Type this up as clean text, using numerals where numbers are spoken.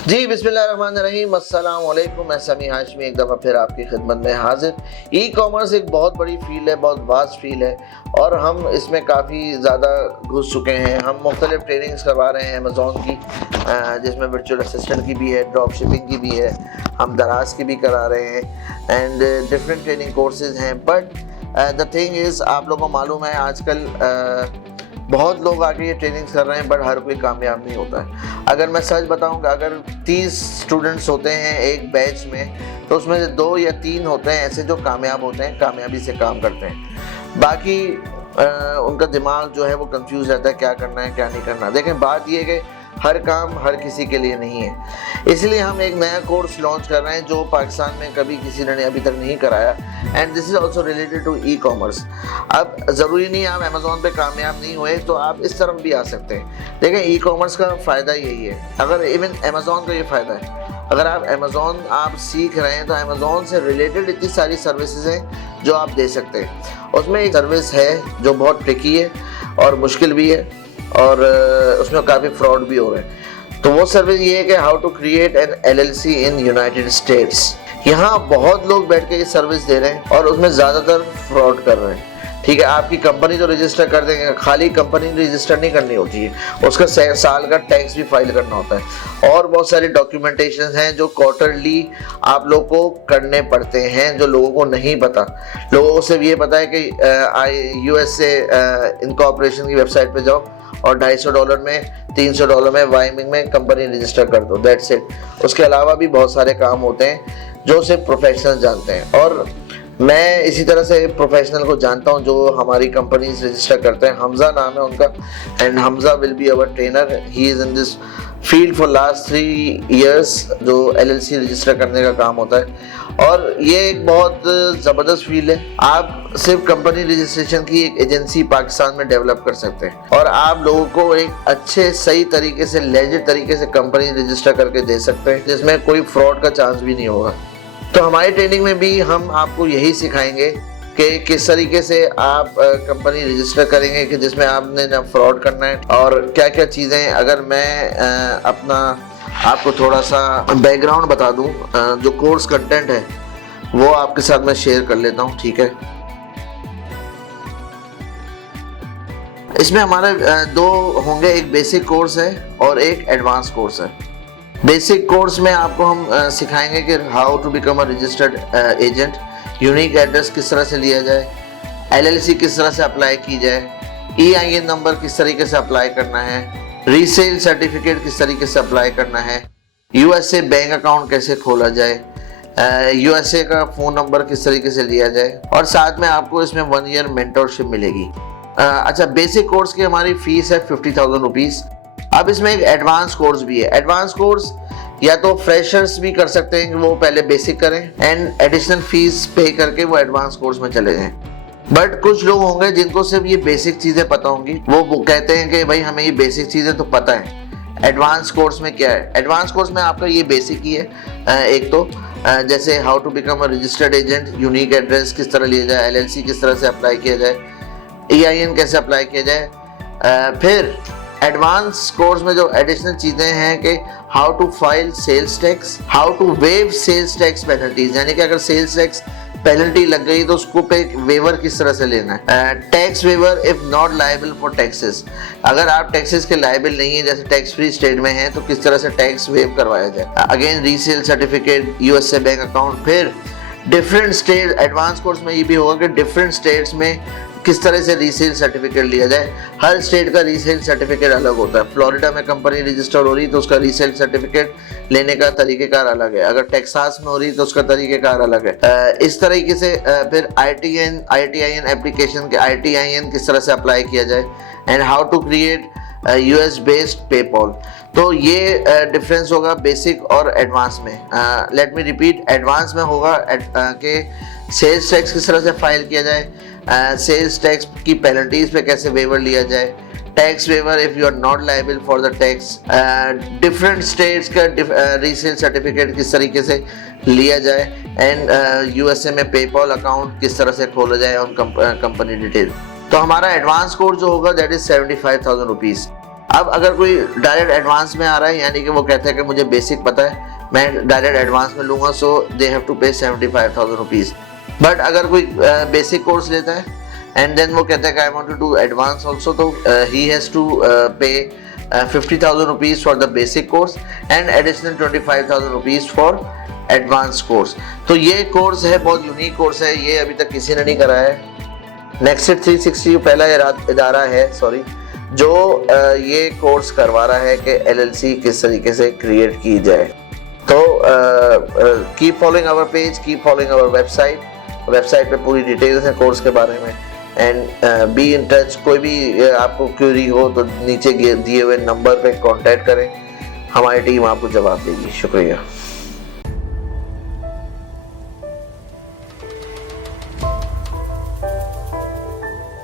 जी बिस्मिल्लाहिर्रहमानिर्रहीम, अस्सलाम वालेकुम। मैं समी हाशमी एक दफ़ा फिर आपकी खिदमत में हाजिर। ई कॉमर्स एक बहुत बड़ी फील्ड है, बहुत वास्ट फील्ड है और हम इसमें काफ़ी ज़्यादा घुस चुके हैं। हम मुख्तलिफ ट्रेनिंग्स करवा रहे हैं अमेज़ॉन की, जिसमें वर्चुअल असिस्टेंट की भी है, ड्रॉप शिपिंग की भी है, हम दराज की भी करा रहे हैं एंड डिफरेंट ट्रेनिंग कोर्सेज़ हैं। बट द थिंग इज़, आप लोगों को मालूम है आजकल बहुत लोग आके ये ट्रेनिंग्स कर रहे हैं बट हर कोई कामयाब नहीं होता है। अगर मैं सच बताऊं कि अगर 30 स्टूडेंट्स होते हैं एक बैच में, तो उसमें से 2 या 3 होते हैं ऐसे जो कामयाब होते हैं, कामयाबी से काम करते हैं। बाकी उनका दिमाग जो है वो कंफ्यूज रहता है, क्या करना है क्या नहीं करना। देखें, बात ये है कि हर काम हर किसी के लिए नहीं है, इसलिए हम एक नया कोर्स लॉन्च कर रहे हैं जो पाकिस्तान में कभी किसी ने अभी तक नहीं कराया and this is also related to e commerce. अब ज़रूरी नहीं आप अमेज़ॉन पे कामयाब नहीं हुए तो आप इस तरफ भी आ सकते हैं। देखें, ई कॉमर्स का फ़ायदा यही है, अगर इवन अमेज़ॉन का ये फ़ायदा है, अगर आप अमेज़ॉन आप सीख रहे हैं तो अमेज़ॉन से रिलेटेड इतनी सारी सर्विसेज हैं जो आप दे सकते हैं। उसमें एक सर्विस है जो बहुत ट्रिकी है और मुश्किल भी है और उसमें काफ़ी फ्रॉड भी हो रहे हैं। तो वो सर्विस ये है कि how to create an LLC in United States. यहाँ बहुत लोग बैठ के ये सर्विस दे रहे हैं और उसमें ज़्यादातर फ्रॉड कर रहे हैं। ठीक है, आपकी कंपनी तो रजिस्टर कर देंगे, खाली कंपनी रजिस्टर नहीं करनी होती है, उसका साल का टैक्स भी फाइल करना होता है और बहुत सारे डॉक्यूमेंटेशन हैं जो क्वार्टरली आप लोग को करने पड़ते हैं, जो लोगों को नहीं पता। लोगों को सिर्फ ये पता है कि USA इनकॉर्पोरेशन की वेबसाइट पे जाओ और $250 में, $300 में वाइमिंग में कंपनी रजिस्टर कर दो, दैट्स इट। उसके अलावा भी बहुत सारे काम होते हैं जो सिर्फ प्रोफेशनल जानते हैं और मैं इसी तरह से प्रोफेशनल को जानता हूं जो हमारी कंपनीज रजिस्टर करते हैं। हमजा नाम है उनका and Hamza will be our trainer. He is in this field for last 3 years जो LLC रजिस्टर करने का काम होता है और ये एक बहुत ज़बरदस्त फील्ड है। आप सिर्फ कंपनी रजिस्ट्रेशन की एक एजेंसी पाकिस्तान में डेवलप कर सकते हैं और आप लोगों को एक अच्छे सही तरीके से लेजिट तरीके से कंपनी रजिस्टर करके दे सकते हैं जिसमें कोई फ्रॉड का चांस भी नहीं होगा। तो हमारी ट्रेनिंग में भी हम आपको यही सिखाएंगे कि किस तरीके से आप कंपनी रजिस्टर करेंगे कि जिसमें आपने ना फ्रॉड करना है और क्या क्या चीज़ें। अगर मैं अपना आपको थोड़ा सा बैकग्राउंड बता दूं, जो कोर्स कंटेंट है वो आपके साथ मैं शेयर कर लेता हूं, ठीक है। इसमें हमारे 2 होंगे, एक बेसिक कोर्स है और एक एडवांस कोर्स है। बेसिक कोर्स में आपको हम सिखाएंगे कि how to become a registered agent, unique address किस तरह से लिया जाए, LLC किस तरह से अप्लाई की जाए, EIN नंबर किस तरीके से अप्लाई करना है, रीसेल सर्टिफिकेट किस तरीके से अप्लाई करना है, USA बैंक अकाउंट कैसे खोला जाए, USA का फ़ोन नंबर किस तरीके से लिया जाए और साथ में आपको इसमें 1 year मेंटरशिप मिलेगी। अच्छा, बेसिक कोर्स की हमारी फ़ीस है 50,000 रुपीज़। अब इसमें एक एडवांस कोर्स भी है। एडवांस कोर्स या तो फ्रेशर्स भी कर सकते हैं कि वो पहले बेसिक करें एंड एडिशनल फीस पे करके वो एडवांस कोर्स में चले जाएं। बट कुछ लोग होंगे जिनको सिर्फ ये बेसिक चीज़ें पता होंगी, वो कहते हैं कि भाई हमें ये बेसिक चीज़ें तो पता है, एडवांस कोर्स में क्या है। एडवांस कोर्स में आपका ये बेसिक ही है। एक तो जैसे how to become a registered agent, unique address किस तरह लिया जाए, LLC किस तरह से अप्लाई किया जाए, EIN कैसे अप्लाई किया जाए। फिर एडवांस कोर्स में जो एडिशनल चीज़ें हैं कि how to file sales tax, how to waive sales tax penalties, यानी कि अगर सेल्स टैक्स पेनल्टी लग गई तो उसको पे वेवर किस तरह से लेना है। Tax waiver if not liable for taxes, अगर आप टैक्सेस के लायबल नहीं है, जैसे टैक्स फ्री स्टेट में है, तो किस तरह से टैक्स वेव करवाया जाए। Again resale certificate, USA bank account. फिर डिफरेंट स्टेट, एडवांस कोर्स में ये भी होगा कि डिफरेंट स्टेट्स में किस तरह से रीसेल सर्टिफिकेट लिया जाए। हर स्टेट का रीसेल सर्टिफिकेट अलग होता है। फ्लोरिडा में कंपनी रजिस्टर हो रही तो उसका रीसेल सर्टिफिकेट लेने का तरीक़ेकार अलग है, अगर टेक्सास में हो रही तो उसका तरीक़ेकार अलग है। इस तरीके से फिर ITIN एप्लीकेशन के ITIN किस तरह से अप्लाई किया जाए and how to create US based PayPal. तो ये डिफरेंस होगा बेसिक और एडवांस में। लेट मी रिपीट, एडवांस में होगा कि सेल्स टैक्स किस तरह से फाइल किया जाए, सेल्स टैक्स की पेनल्टीज पे कैसे वेवर लिया जाए, tax waiver if you are not liable for the tax, different states का रीसेल सर्टिफिकेट किस तरीके से लिया जाए एंड USA में पेपॉल अकाउंट किस तरह से खोला जाए ऑन कंपनी डिटेल। तो हमारा एडवांस कोर्स जो होगा दैट इज 75,000 रुपीज़। अब अगर कोई डायरेक्ट एडवांस में आ रहा है, यानी कि वो कहता है कि मुझे बेसिक पता है, मैं डायरेक्ट एडवांस में लूँगा, सो दे हैव टू पे 75,000 रुपीज़। बट अगर कोई बेसिक कोर्स लेता है एंड देन वो कहता है कि I want to do advance also, तो he has to pay 50,000 rupees for the basic course and additional 25,000 rupees for advance course. तो ये कोर्स है, बहुत यूनिक कोर्स है, ये अभी तक किसी ने नहीं करा है। नेक्स्ट 360 पहला इदारा है जो ये कोर्स करवा रहा है कि LLC किस तरीके से क्रिएट की जाए। तो keep following our page, keep following our website पे पूरी डिटेल्स हैं कोर्स के बारे में। एंड बी इन टच, कोई भी आपको क्वेरी हो तो नीचे दिए हुए नंबर पे कांटेक्ट करें, हमारी टीम आपको जवाब देगी। शुक्रिया।